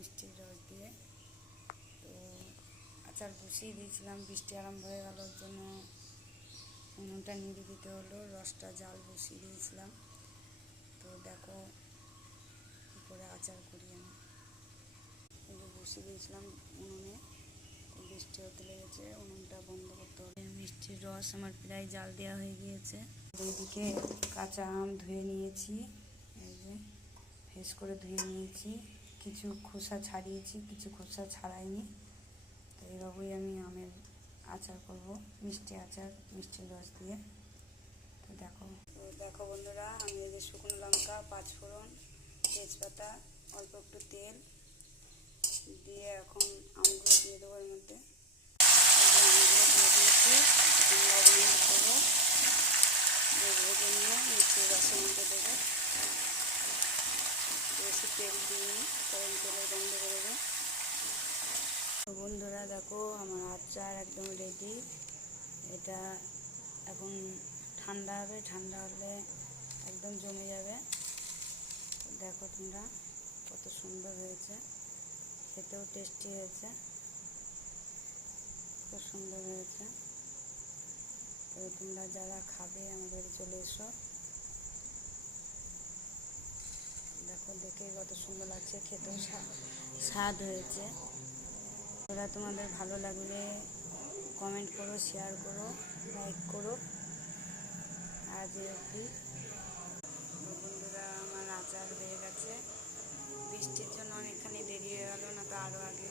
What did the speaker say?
মিষ্টির রস দিয়ে। তো আচার বসিয়ে দিয়েছিলাম, বৃষ্টি আরম্ভ হয়ে গেল, ওর জন্য উনুনটা নিভে দিতে হলো। রসটা জাল বসিয়ে দিয়েছিলাম। তো দেখো কী করে আচার করি আমি। এই যে বসিয়ে দিয়েছিলাম উনুনে, বৃষ্টি হতে লেগেছে, উনুনটা বন্ধ করতে হবে। মিষ্টির রস আমার প্রায় জাল দেওয়া হয়ে গিয়েছে। এইদিকে কাঁচা আম ধুয়ে নিয়েছি, এই যে ফ্রেশ করে ধুয়ে নিয়েছি, কিছু খোসা ছাড়িয়েছি, কিছু খোসা ছাড়াইনি। তো এইভাবেই আমি আমের আচার করব, মিষ্টি আচার মিষ্টির রস দিয়ে। তো দেখো বন্ধুরা, আমি এই যে শুকনো লঙ্কা, পাঁচফোড়ন, তেজপাতা, অল্প একটু তেল দিয়ে এখন আমগুলো দিয়ে দেবো এর মধ্যে। আমগুলো দিয়ে দিয়েছি, লবণ দেবো, ভেজে নিয়ে মিষ্টির রসের মধ্যে দেবো। বেশি তেল দিই, কারণ তেলের গন্ধ বেরোবে। তো বন্ধুরা দেখো, আমার আচার একদম রেডি। এটা এখন ঠান্ডা হবে, ঠান্ডা হলে একদম জমে যাবে। দেখো তোমরা কত সুন্দর হয়েছে, খেতেও টেস্টি হয়েছে, খুব সুন্দর হয়েছে। তো তোমরা যারা খাবে আমার বাড়ি চলে এসো। দেখো দেখে কত সুন্দর লাগছে, খেতেও স্বাদ হয়েছে। ওরা তোমাদের ভালো লাগলে কমেন্ট করো, শেয়ার করো, লাইক করো। আজ অবধি। তো বন্ধুরা, আমার আচার হয়ে গেছে। বৃষ্টির জন্য অনেকখানি দেরি হয়ে গেল, না তো আরও আগে